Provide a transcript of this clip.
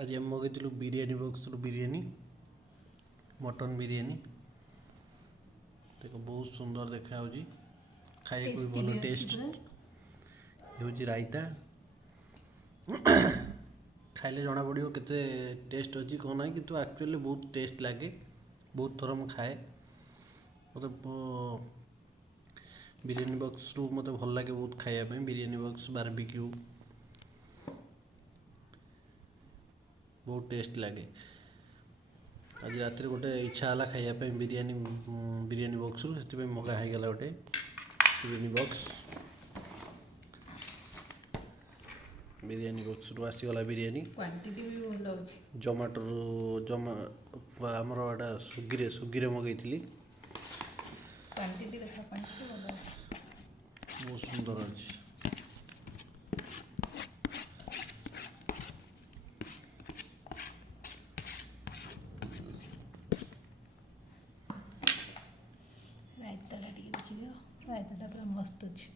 आज आम मगेलु biryani box biryani mutton biryani देखो बहुत सुंदर देखा खाइए को भी भल टेस्ट हूँ रायता खाइले जना पड़ो केते टेस्ट अच्छी कौन ना कि एक्चुअली बहुत टेस्ट लगे बहुत थर मुझे खाए मतलब बिरियानी बॉक्स रू मत भल लगे बहुत खायापी बिरियानी बॉक्स बारबिक्यू बहुत टेस्ट लगे आज रात गोटे इच्छा है खायापी बिरियानी बिरियानी बॉक्स रू से मगा हो गला गोटे बिरियानी बॉक्स रू आसीगला बिरियानी क्वांटिटी भी भल होची जोमाटो जोमा आमर एटा स्विगी मगैली क्वांटिटी देखा क्वांटिटी भल बहुत सुंदर अच्छे रायता टा टिके बुझी दियो रायता टा पूरा मस्त अछि।